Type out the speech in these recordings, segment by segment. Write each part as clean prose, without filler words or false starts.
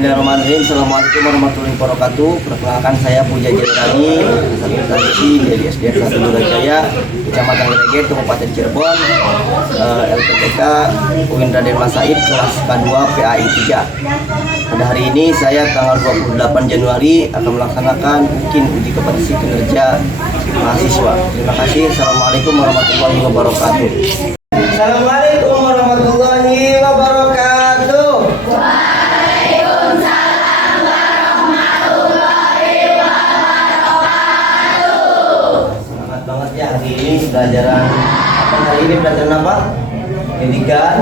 Bismillahirrahmanirrahim. Assalamualaikum warahmatullahi wabarakatuh. Perkenalkan saya Puja Jairani, satu tradisi dari SDN 1 Durajaya, Kecamatan Greget, Kabupaten Cirebon, LPTK UIN Raden Mas Said, kelas K2 PAI 3. Pada hari ini saya tanggal 28 Januari akan melaksanakan uji kompetensi kinerja mahasiswa. Terima kasih. Assalamualaikum warahmatullahi wabarakatuh. Assalamualaikum warahmatullahi wabarakatuh. Hari ini pelajaran apa? Pendidikan,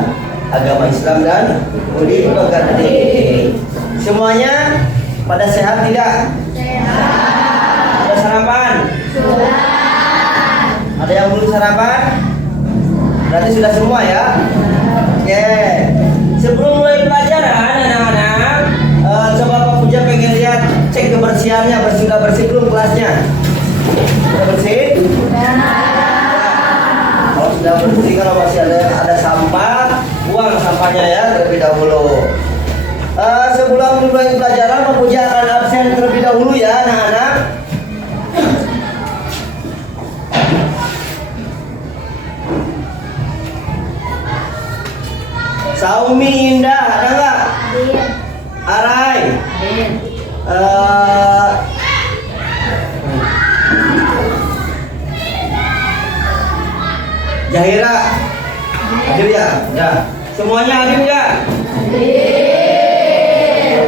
agama Islam dan budi pekerti. Semuanya pada sehat tidak? Sehat. Sudah sarapan? Sudah. Ada yang belum sarapan? Berarti sudah semua ya? Oke. Sebelum mulai pelajaran anak-anak, coba Pak Puja pengen lihat cek kebersihannya, bersih belum kelasnya? Sudah bersih? Kalau sudah bersih, kalau masih ada sampah, buang sampahnya ya terlebih dahulu. Sebelum mulai pelajaran, Pak Puja akan absen terlebih dahulu ya anak-anak. Saumi Indah, ada nggak? Arai. Jahira, hadir ya? Ya. Semuanya hadir ya?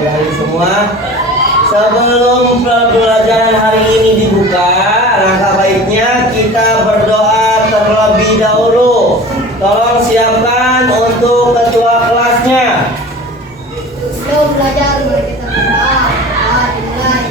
Hadir semua. Sebelum pelajaran hari ini dibuka, langkah baiknya kita berdoa terlebih dahulu. Tolong siapkan untuk ketua kelasnya. Sebelum belajar mari kita berdoa. Dimulai.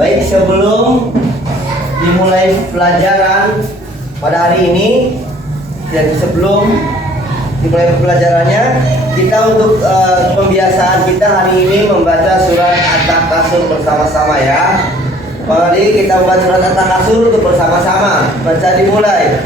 Baik, sebelum dimulai pelajaran pada hari ini, dan sebelum dimulai pelajarannya, kita untuk pembiasaan kita hari ini membaca surat At-Takasur bersama-sama ya. Mari kita membaca surat At-Takasur untuk bersama-sama. Baca dimulai.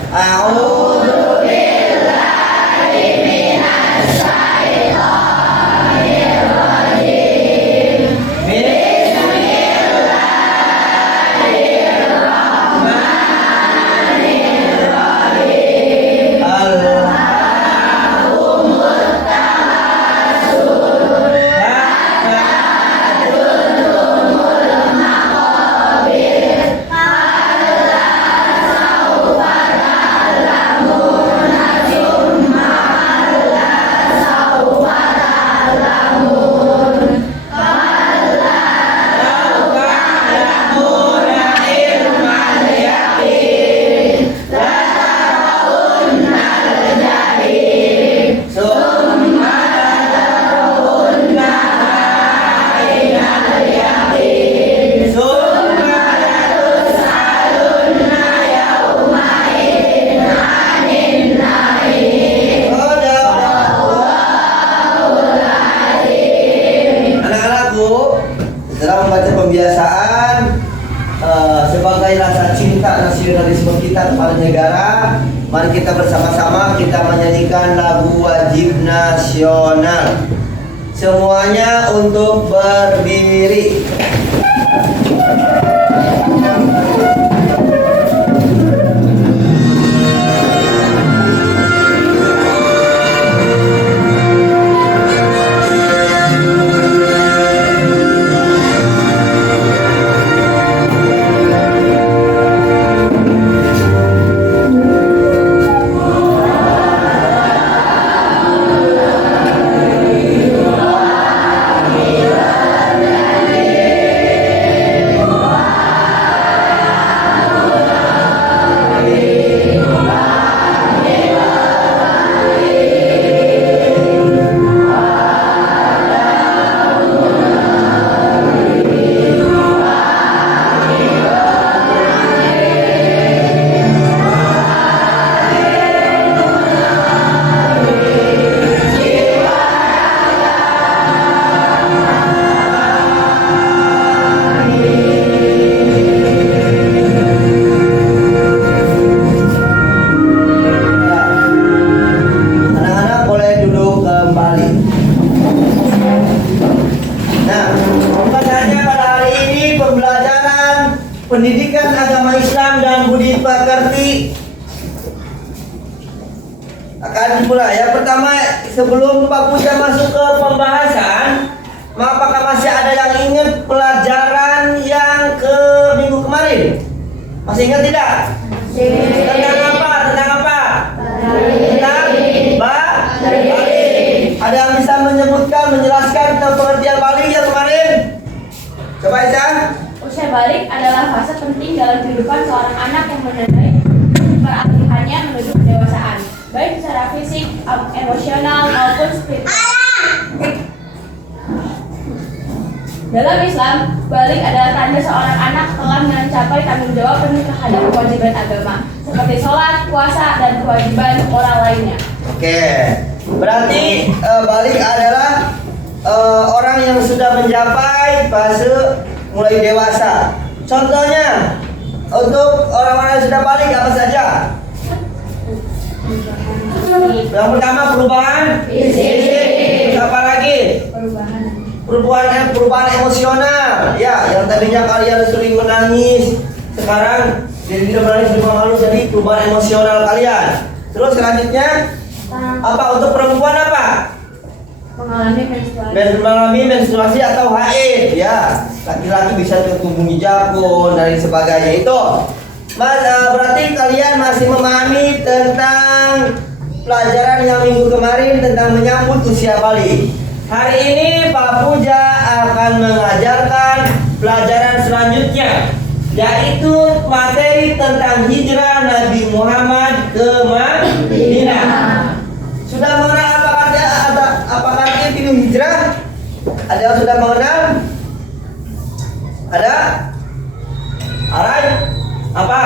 Setelah membaca pembiasaan sebagai rasa cinta nasionalisme kita kepada negara, mari kita bersama-sama kita menyanyikan lagu wajib nasional. Semuanya untuk berdiri. tentang pendidikan agama Islam dan budi pekerti akan dimulai. Yang pertama, sebelum Pak Puja masuk ke pembahasan, apakah masih ada yang ingat pelajaran yang ke minggu kemarin? Masih ingat tidak? Tentang apa? Tentang apa? Tentang balik. Ada yang bisa menyebutkan, menjelaskan tentang pengertian balik yang kemarin? Coba Isa. Usia balik adalah fase penting dalam kehidupan seorang anak yang menandai peralihannya menuju kedewasaan, baik secara fisik, emosional maupun spiritual. Dalam Islam, balik adalah tanda seorang anak telah mencapai tanggung jawab penuh terhadap kewajiban agama, seperti sholat, puasa, dan kewajiban moral lainnya. Oke, berarti balik adalah orang yang sudah mencapai fase mulai dewasa. Contohnya, untuk orang-orang yang sudah balik apa saja? Yang pertama perubahan fisik. Apa lagi? Perubahan emosional. Ya, yang tadinya kalian sering menangis, sekarang jadi tidak menangis, tidak malu, jadi perubahan emosional kalian. Terus selanjutnya apa untuk perempuan apa? Mengalami menstruasi atau haid. Ya, laki-laki bisa terhubungi jakun dan sebagainya itu. Berarti kalian masih memahami tentang pelajaran yang minggu kemarin tentang menyambut usia balik. Hari ini Pak Puja akan mengajarkan pelajaran selanjutnya, yaitu materi tentang hijrah Nabi Muhammad ke Madinah. Sudah mengenal apa artinya pilih hijrah? Ada yang sudah mengenal? Ada? Alright. Apa?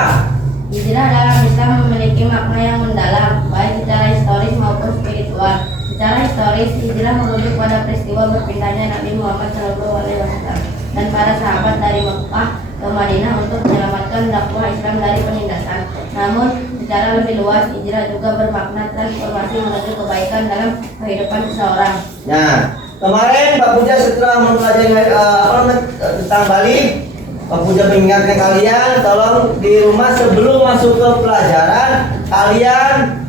Hijrah dalam Islam memiliki makna yang mendalam, baik secara historis maupun spiritual. Secara historis, hijrah merujuk pada peristiwa berpindahnya Nabi Muhammad SAW dan para sahabat dari Mekah ke Madinah untuk menyelamatkan dakwah Islam dari penindasan. Namun, secara lebih luas, hijrah juga bermakna transformasi menuju kebaikan dalam kehidupan seseorang. Nah, kemarin Pak Puja setelah mempelajari tentang balik, Pak Puja mengingatkan kalian, tolong di rumah sebelum masuk ke pelajaran, kalian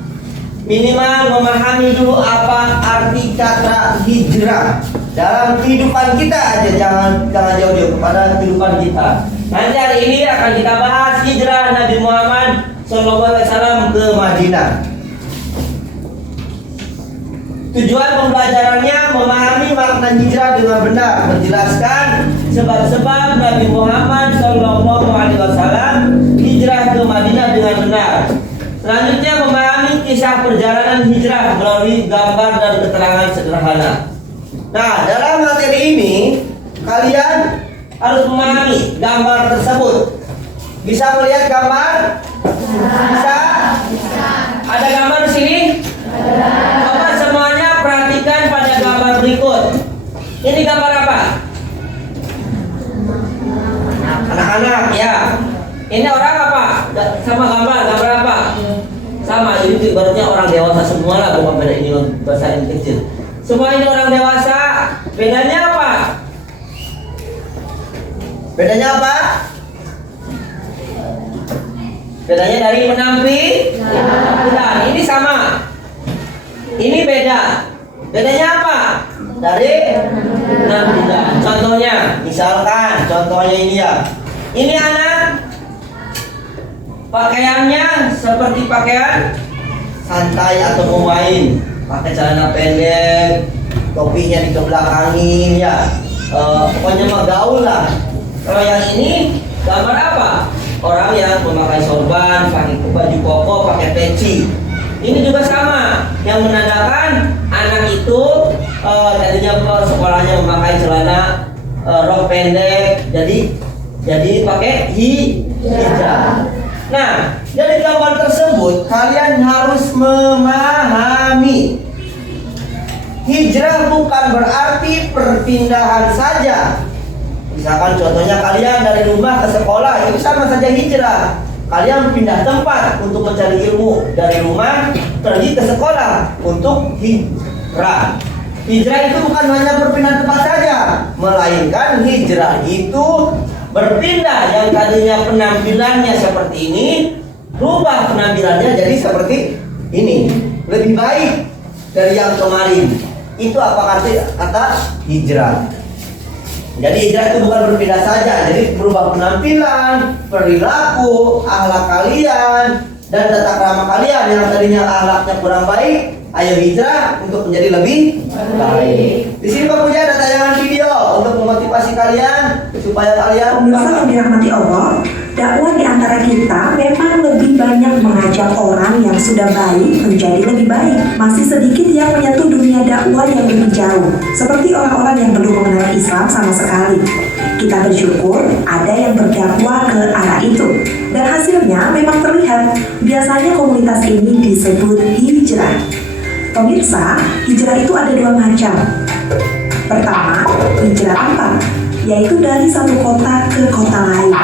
minimal memahami dulu apa arti kata hijrah dalam kehidupan kita aja, jangan jauh-jauh kepada kehidupan kita. Nanti hari ini akan kita bahas hijrah Nabi Muhammad SAW ke Madinah. Tujuan pembelajarannya memahami makna hijrah dengan benar, menjelaskan sebab-sebab Nabi Muhammad SAW hijrah ke Madinah dengan benar. Selanjutnya memahami kisah perjalanan hijrah melalui gambar dan keterangan sederhana. Nah, dalam materi ini kalian harus memahami gambar tersebut. Bisa melihat gambar? Bisa? Ada gambar di sini? Coba semuanya perhatikan pada gambar berikut. Ini gambar apa? Anak-anak, ya. Ini orang apa? Sama gambar apa? Sama, ini ibaratnya orang dewasa semua lah, bukan beda ini bahasa yang kecil. Semua ini orang dewasa. Bedanya apa? Bedanya apa? Bedanya dari penampilan. Ini sama. Ini beda. Bedanya apa? Dari penampilan. Contohnya, misalkan contohnya ini ya. Ini anak pakaiannya seperti pakaian santai atau mau main, pakai celana pendek, topinya dikebelakangin ya, pokoknya mah gaul lah. Kalau yang ini gambar apa? Orang yang memakai sorban, pakai baju koko, pakai peci. Ini juga sama, yang menandakan anak itu tadinya sekolahnya memakai celana rok pendek, jadi pakai hijab. Nah, dari gambar tersebut kalian harus memahami hijrah bukan berarti perpindahan saja. Misalkan contohnya kalian dari rumah ke sekolah, itu sama saja hijrah. Kalian pindah tempat untuk mencari ilmu, dari rumah pergi ke sekolah untuk hijrah. hijrah itu bukan hanya berpindah tempat saja, melainkan hijrah itu berpindah. Yang tadinya penampilannya seperti ini, rubah penampilannya jadi seperti ini, lebih baik dari yang kemarin. Itu apa kata hijrah. Jadi hijrah itu bukan berpindah saja, jadi berubah penampilan, perilaku, akhlak kalian, dan tata krama kalian. Yang tadinya akhlaknya kurang baik, ayo hijrah untuk menjadi lebih baik. Di sini Pak Puja ada tayangan video untuk memotivasi kalian supaya kalian Pemirsa yang dirahmati Allah, dakwah di antara kita memang lebih banyak mengajak orang yang sudah baik menjadi lebih baik. Masih sedikit yang menyentuh dunia dakwah yang lebih jauh, seperti orang-orang yang belum mengenal Islam sama sekali. Kita bersyukur ada yang berdakwah ke arah itu, dan hasilnya memang terlihat. Biasanya komunitas ini disebut hijrah. Pemirsa, hijrah itu ada dua macam. Pertama, hijrah tempat, yaitu dari satu kota ke kota lain.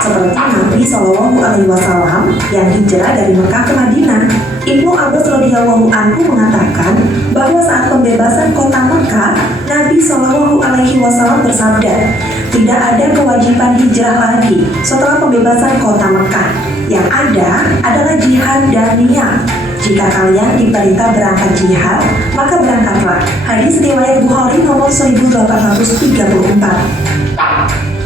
Seperti Nabi Shallallahu Alaihi Wasallam yang hijrah dari Mekah ke Madinah. Ibnu Abbas radhiyallahu anhu mengatakan bahwa saat pembebasan kota Mekah, Nabi Shallallahu Alaihi Wasallam bersabda, tidak ada kewajiban hijrah lagi setelah pembebasan kota Mekah. Yang ada adalah jihad dan niat. Jika kalian diperintah berangkat jihad, maka berangkatlah. Hadis riwayat Bukhari nomor 1834.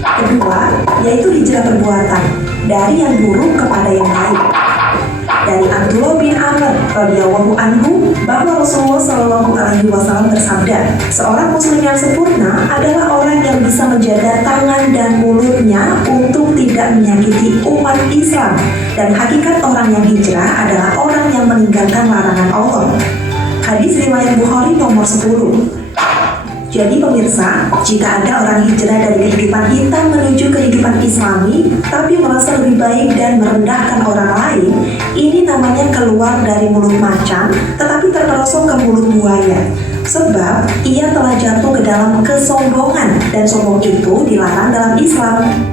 Kedua, yaitu hijrah perbuatan, dari yang buruk kepada yang baik. Dari Abdullah bin Amr radhiyallahu anhu bahwa Rasulullah Shallallahu Alaihi Wasallam bersabda, seorang muslim yang sempurna adalah orang yang bisa menjaga tangan dan mulutnya untuk tidak menyakiti umat Islam, dan hakikat orang yang hijrah adalah orang yang meninggalkan larangan Allah. Hadis riwayat Bukhari nomor 10. Jadi pemirsa, jika ada orang hijrah dari kehidupan hitam menuju kehidupan Islami, tapi merasa lebih baik dan merendahkan orang lain, ini namanya keluar dari mulut macan, tetapi terperosok ke mulut buaya. Sebab ia telah jatuh ke dalam kesombongan, dan sombong itu dilarang dalam Islam.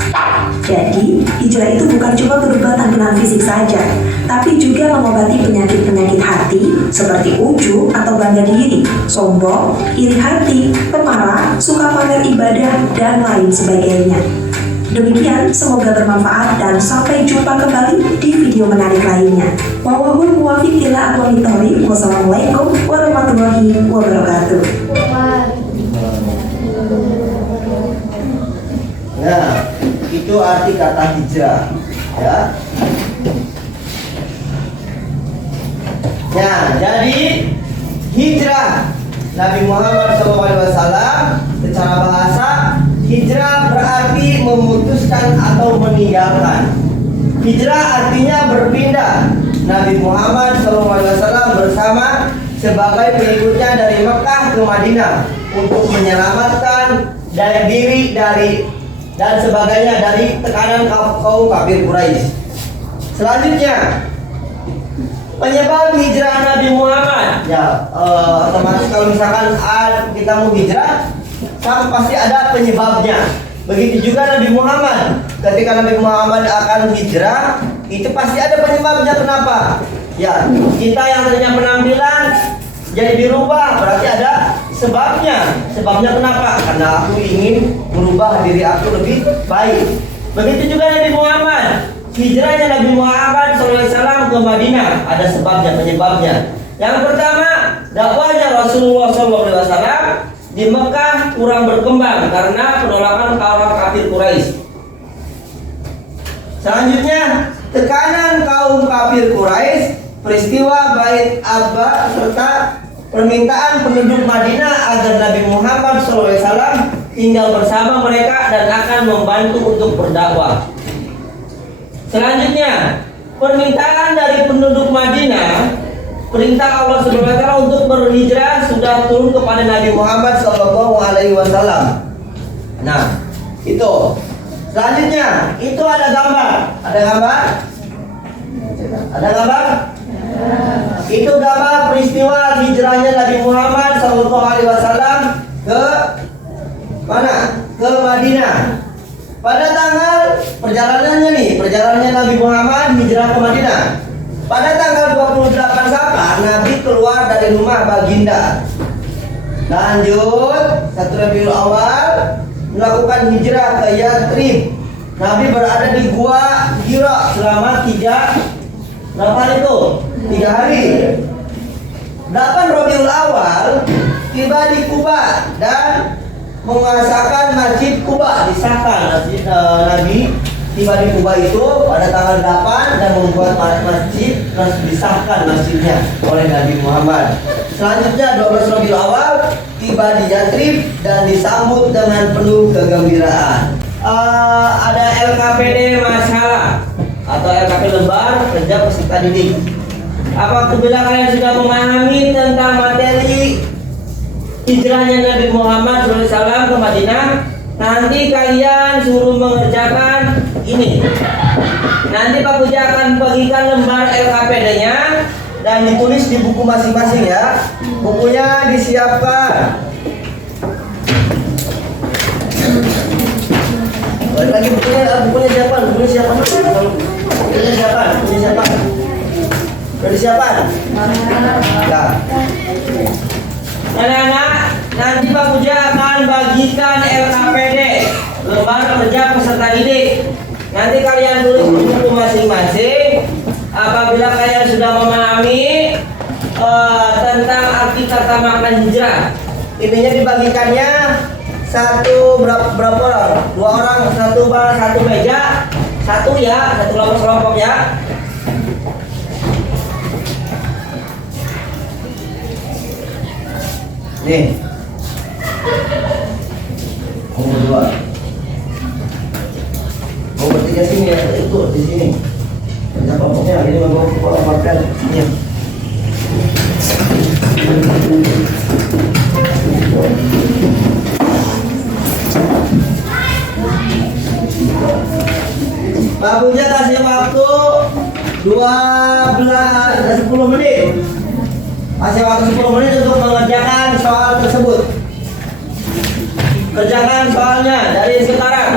Jadi, hijrah itu bukan cuma berubah tampilan fisik saja, tapi juga mengobati penyakit-penyakit hati seperti ujub atau bangga diri, sombong, iri hati, pemarah, suka pamer ibadah, dan lain sebagainya. Demikian, semoga bermanfaat dan sampai jumpa kembali di video menarik lainnya. Wallahul muwaffiq ila aqwamit thoriq. Wassalamualaikum warahmatullahi wabarakatuh. Nah, itu arti kata hijrah, ya. Nah, jadi hijrah Nabi Muhammad SAW secara bahasa, hijrah berarti memutuskan atau meninggalkan. Hijrah artinya berpindah. Nabi Muhammad SAW bersama sebagai pengikutnya dari Mekah ke Madinah untuk menyelamatkan diri dan sebagainya dari tekanan kaum kafir Quraisy. Selanjutnya, penyebab hijrah Nabi Muhammad. Ya, otomatis kalau misalkan kita mau hijrah, pasti ada penyebabnya. Begitu juga Nabi Muhammad. Ketika Nabi Muhammad akan hijrah, itu pasti ada penyebabnya. Kenapa? Ya, kita yang tadinya penampilan jadi dirubah, berarti ada sebabnya. Sebabnya kenapa? Karena aku ingin merubah diri aku lebih baik. Begitu juga Nabi Muhammad. Hijrahnya Nabi Muhammad SAW ke Madinah ada sebabnya, penyebabnya. Yang pertama, dakwahnya Rasulullah SAW di Mekah kurang berkembang karena penolakan kaum kafir Quraisy. Selanjutnya, tekanan kaum kafir Quraisy, peristiwa Bait Aqabah serta permintaan penduduk Madinah agar Nabi Muhammad SAW tinggal bersama mereka dan akan membantu untuk berdakwah. Selanjutnya, permintaan dari penduduk Madinah, perintah Allah SWT untuk berhijrah sudah turun kepada Nabi Muhammad SAW. Nah, itu. Selanjutnya, itu ada gambar. Ada gambar? Ada gambar? Itu gambar peristiwa hijrahnya Nabi Muhammad SAW ke mana? Ke Madinah. Pada tanggal perjalanannya Nabi Muhammad hijrah ke Madinah. Pada tanggal 28 Safar, Nabi keluar dari rumah baginda. Lanjut, 1 Rabiul Awal melakukan hijrah ke Yathrib. Nabi berada di gua Hira selama 3 berapa hari itu? 3 hari. 8 Rabiul Awal tiba di Kuba dan mengesahkan Masjid Kuba. Disahkan Nabi tiba di Kuba itu pada tanggal 8 dan membuat masjid, disahkan masjidnya oleh Nabi Muhammad. Selanjutnya 12 Rabiul Awal tiba di Yathrib dan disambut dengan penuh kegembiraan. Ada LKPD masalah atau LKP lembar kerja peserta didik. Apabila kalian sudah memahami tentang materi hijrahnya Nabi Muhammad SAW ke Madinah, nanti kalian suruh mengerjakan ini. Nanti Pak Puja akan bagikan lembar LKPD-nya dan ditulis di buku masing-masing ya. Bukunya disiapkan. Balik lagi bukunya siapa? Bukunya siapa? Bukunya siapa? Bukunya siapa? Udah disiapkan? Ya. Anak-anak, nanti Pak Puja akan bagikan LKPD, lembar kerja peserta didik. Nanti kalian tulis di buku masing-masing. Apabila kalian sudah memahami tentang arti kata makna hijrah, intinya dibagikannya berapa orang? 2 orang, satu meja, satu kelompok ya. Nih, nomor 2, nomor 3 sini ya, itu di sini. Kerja kelompoknya ini membawa kepala partai sini. Pak Puja kasih waktu 10 menit. Kasih waktu 10 menit untuk mengerjakan soal tersebut. Kerjakan soalnya dari sekarang.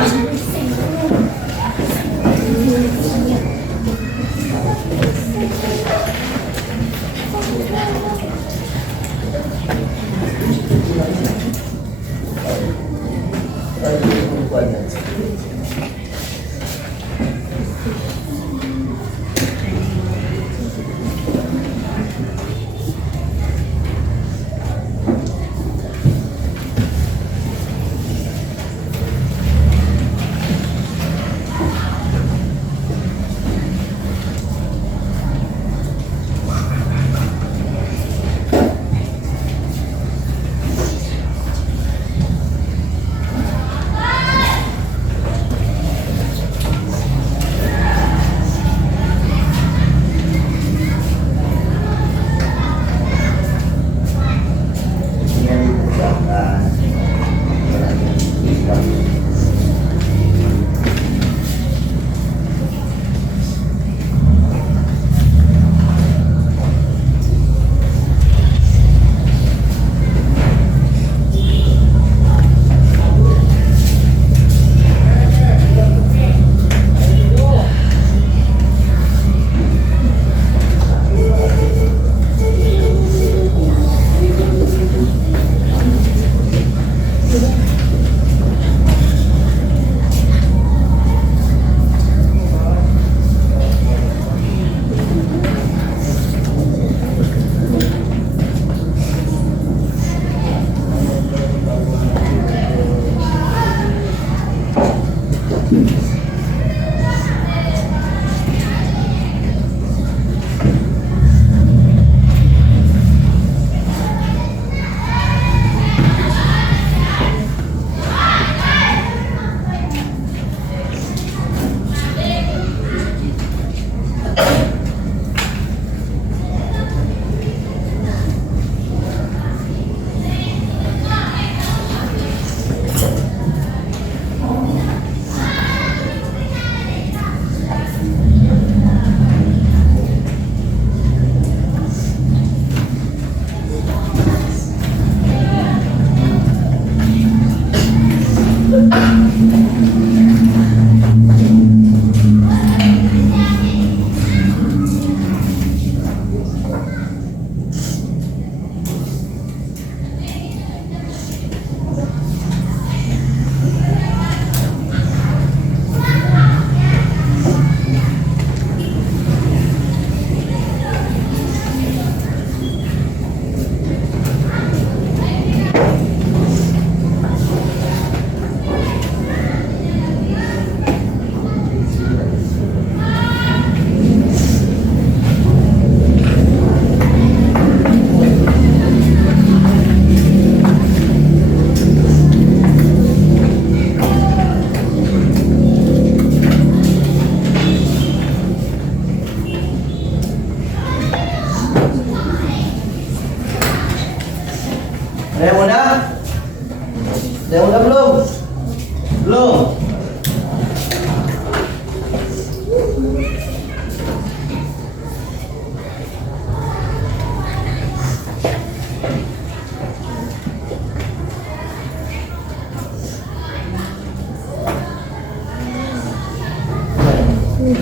Yang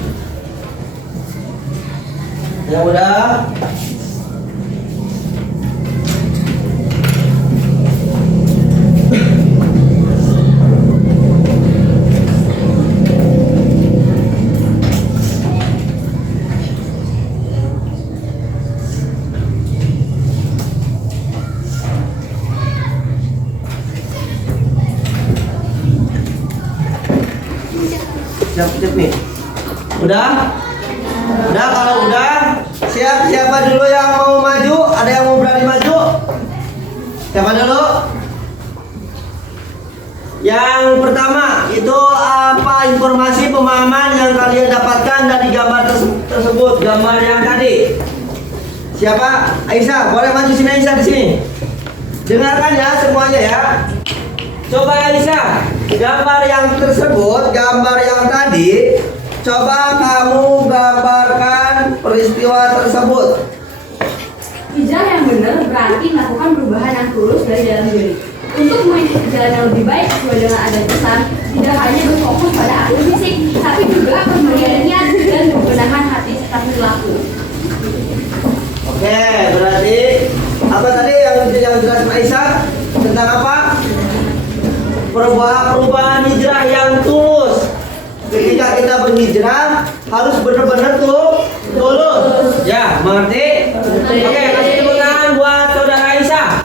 udah. Siap nih. Udah? Udah, kalau udah siapa dulu yang mau maju? Ada yang mau berani maju? Siapa dulu? Yang pertama itu apa informasi pemahaman yang kalian dapatkan dari gambar tersebut, gambar yang tadi? Siapa? Aisyah, boleh maju sini Aisyah di sini. Dengarkan ya semuanya ya. Coba Aisyah, gambar yang tersebut, gambar yang tadi, coba kamu gambarkan peristiwa tersebut. Hijrah yang benar berarti melakukan perubahan yang tulus dari dalam diri. Untuk mengikuti jalan yang lebih baik sesuai dengan adanya pesan, tidak hanya berfokus pada aktif fisik, tapi juga pemulihan niat dan pembenahan hati serta perilaku. Oke, berarti apa tadi yang dijelaskan Aisyah tentang apa? Perubahan hijrah yang tulus. Ketika kita berhijrah harus benar-benar tulus. Ya, mengerti? Oke, kasih tepuk tangan buat saudara Aisyah.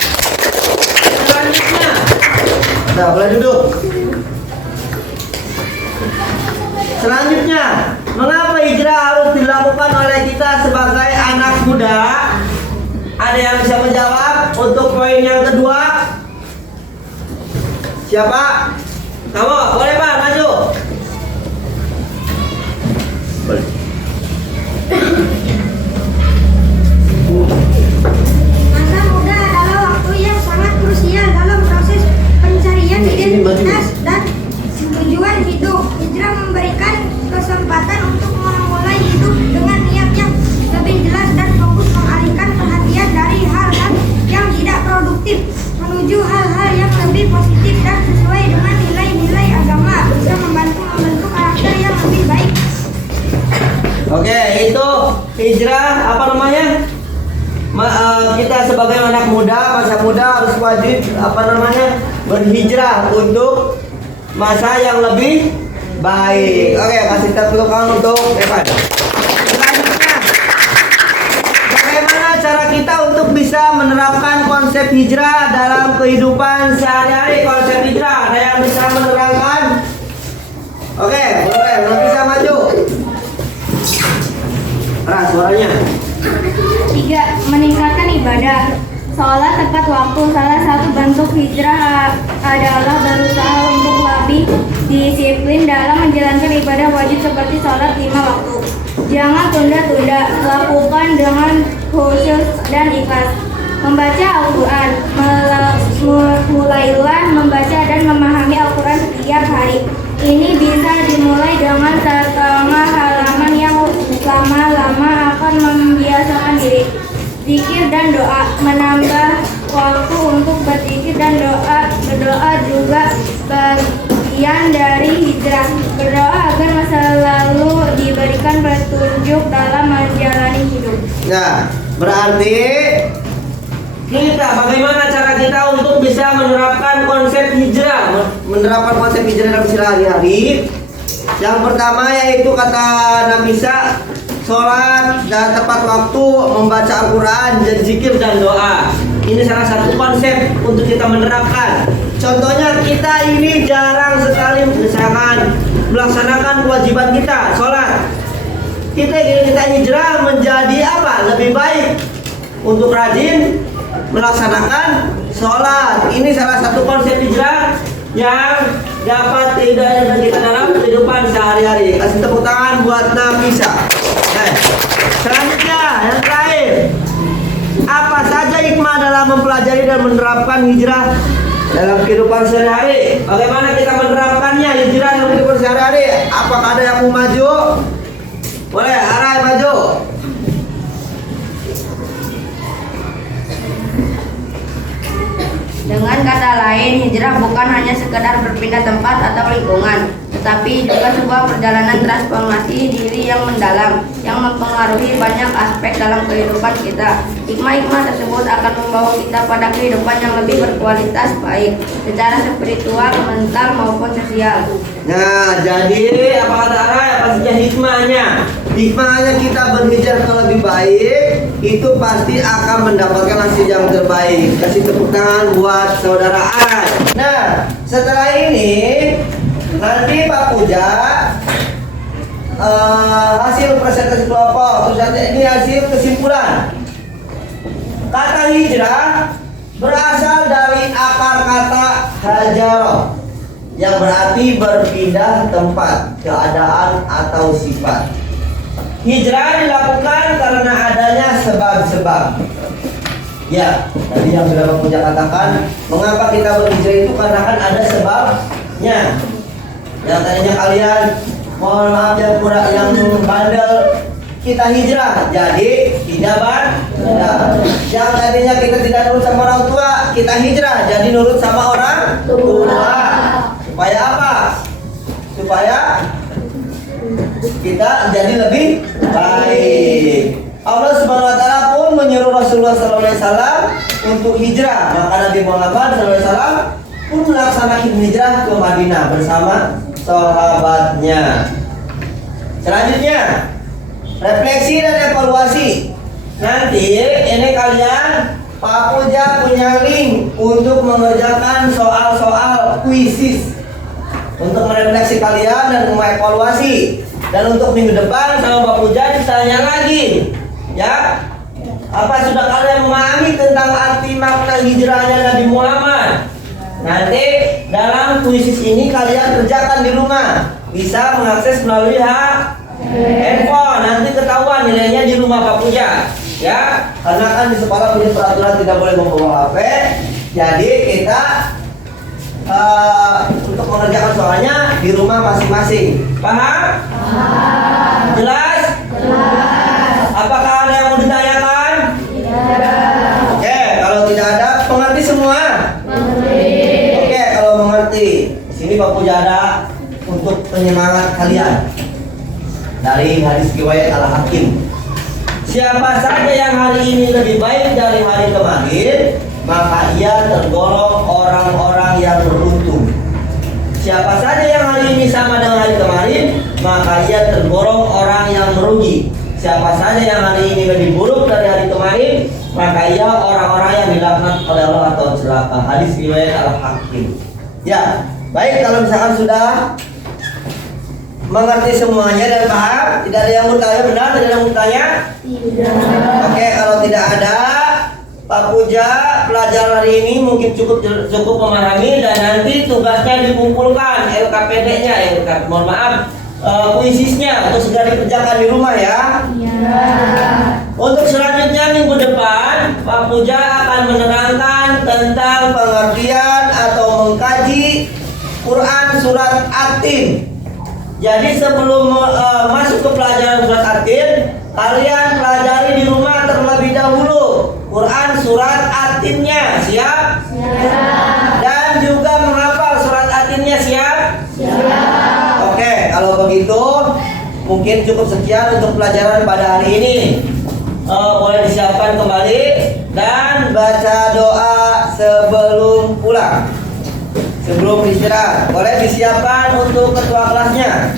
Selanjutnya, nah, boleh duduk. Selanjutnya, mengapa hijrah harus dilakukan oleh kita sebagai anak muda? Ada yang bisa menjawab untuk poin yang kedua? Siapa? Kamu, boleh Pak, maju. Boleh. Masa muda adalah waktu yang sangat krusial dalam proses pencarian identitas dan tujuan hidup. Hijrah memberikan kesempatan untuk memulai hidup dengan niat yang lebih jelas dan fokus mengalihkan perhatian dari hal-hal yang tidak produktif menuju hal-hal yang lebih positif dan sesuai dengan nilai-nilai agama, bisa membantu membentuk karakter yang lebih baik. Oke, itu hijrah apa namanya? Kita sebagai anak muda, masa muda harus wajib apa namanya? Berhijrah untuk masa yang lebih baik. Oke, kasih tepuk tangan untuk Evan. Selanjutnya, bagaimana cara kita untuk bisa menerapkan konsep hijrah dalam kehidupan sehari-hari? Konsep hijrah, ada yang bisa menerangkan? Oke, boleh, belum bisa maju. Keras suaranya. 3. Meningkatkan ibadah. Sholat tepat waktu. Salah satu bentuk hijrah adalah berusaha untuk lebih disiplin dalam menjalankan ibadah wajib seperti sholat 5 waktu. Jangan tunda-tunda, lakukan dengan khusyuk dan ikhlas. Membaca Al-Quran. Mulailah membaca dan memahami Al-Quran setiap hari. Ini bisa dimulai dengan setengah halaman yang lama-lama akan membiasakan diri. Zikir dan doa, menambah waktu untuk berzikir dan berdoa juga bagian dari hijrah. Berdoa agar masa lalu diberikan petunjuk dalam menjalani hidup. Nah, berarti bagaimana cara kita untuk bisa menerapkan konsep hijrah, dalam sehari-hari? Yang pertama yaitu kata Nabisa, sholat dan tepat waktu, membaca Al-Quran, dan zikir dan doa. Ini salah satu konsep untuk kita menerapkan. Contohnya kita ini jarang sekali misalkan melaksanakan kewajiban kita, sholat. Kita hijrah menjadi apa? Lebih baik untuk rajin melaksanakan sholat. Ini salah satu konsep hijrah yang dapat tidak kita dalam kehidupan sehari-hari. Kasih tepuk tangan buat Nafisa. Selanjutnya yang terakhir, apa saja hikmah dalam mempelajari dan menerapkan hijrah dalam kehidupan sehari-hari? Bagaimana kita menerapkannya hijrah dalam kehidupan sehari-hari? Apakah ada yang mau maju? Boleh, Arai maju. Dengan kata lain, hijrah bukan hanya sekedar berpindah tempat atau lingkungan, tetapi juga sebuah perjalanan transformasi diri yang mendalam, yang mempengaruhi banyak aspek dalam kehidupan kita. Hikmah-hikmah tersebut akan membawa kita pada kehidupan yang lebih berkualitas baik, secara spiritual, mental, maupun sosial. Nah, jadi apa kata Aray? Apa saja hikmahnya? Hikmahnya kita berhijrah ke lebih baik, itu pasti akan mendapatkan hasil yang terbaik. Kasih tepuk tangan buat saudara Aray. Nah, setelah ini nanti Pak Puja hasil presentasi kelompok, terus ini hasil kesimpulan. Kata hijrah berasal dari akar kata hajarah, yang berarti berpindah tempat, keadaan atau sifat. Hijrah dilakukan karena adanya sebab-sebab. Ya, tadi yang sudah Pak Puja katakan, mengapa kita berhijrah itu karena kan ada sebabnya. Yang tadinya kalian, mohon maaf yang kurang, yang bandel, kita hijrah jadi tidak bandel. Yang tadinya kita tidak nurut sama orang tua, kita hijrah jadi nurut sama orang tua. Supaya apa? Supaya kita jadi lebih baik. Allah Subhanahu wa taala pun menyuruh Rasulullah sallallahu alaihi wasallam untuk hijrah. Maka Nabi Muhammad sallallahu alaihi wasallam pun melaksanakan hijrah ke Madinah bersama sahabatnya. Selanjutnya, refleksi dan evaluasi. Nanti ini kalian, Pak Puja punya link untuk mengerjakan soal-soal kuisis, untuk merefleksi kalian dan mengevaluasi. Dan untuk minggu depan sama Pak Puja ditanya lagi, ya, apa sudah kalian memahami tentang arti makna hijrahnya Nabi Muhammad? Nanti dalam kuisis ini kalian kerjakan di rumah, bisa mengakses melalui handphone. Nanti ketahuan nilainya di rumah Pak Puja, ya, karena kan di sekolah punya peraturan tidak boleh membawa HP. Jadi kita untuk mengerjakan soalnya di rumah masing-masing. Paham? Jelas? Apakah ada yang mau ditanyakan? Oke, kalau tidak ada, mengerti semua? Oke, kalau mengerti, sini Pak Puja ada untuk penyemangat kalian dari hadis riwayat Al-Hakim. Siapa saja yang hari ini lebih baik dari hari kemarin, maka ia tergolong orang-orang yang beruntung. Siapa saja yang hari ini sama dengan hari kemarin, maka ia tergolong orang yang merugi. Siapa saja yang hari ini lebih buruk dari hari kemarin, maka ia orang-orang yang dilaknat oleh Allah atau celaka. Hadis riwayat Al-Hakim. Ya, baik, kalau misalkan sudah mengerti semuanya dan paham, tidak ada yang bertanya, benar? Tidak ada yang bertanya? Tidak. Oke, kalau tidak ada, Pak Puja pelajaran hari ini mungkin cukup memahami, dan nanti tugasnya dikumpulkan, LKPD-nya, mohon maaf, kuisisnya untuk segera dikerjakan di rumah ya. Iya. Untuk selanjutnya minggu depan Pak Puja akan menerangkan tentang pengertian atau mengkaji Quran surat At-Tin. Jadi sebelum masuk ke pelajaran surat At-Tin, kalian pelajari di rumah terlebih dahulu Quran surat At-Tinnya. Siap? Siap. Dan juga menghafal surat At-Tinnya. Siap? Siap. Oke, kalau begitu mungkin cukup sekian untuk pelajaran pada hari ini. Boleh disiapkan kembali dan baca doa sebelum pulang, sebelum istirahat. Boleh disiapkan untuk ketua kelasnya.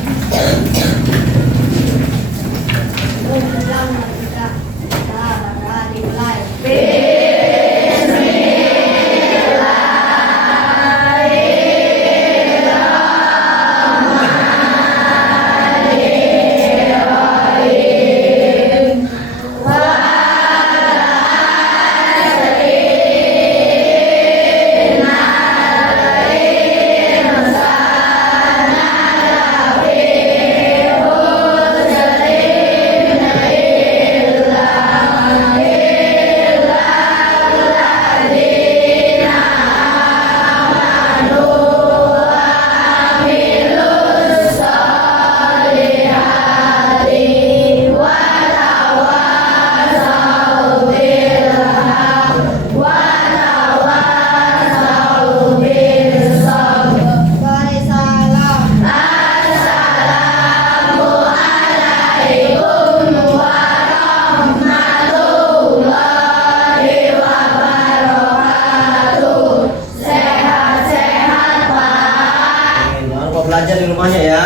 belajar di rumahnya ya.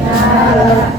Ya.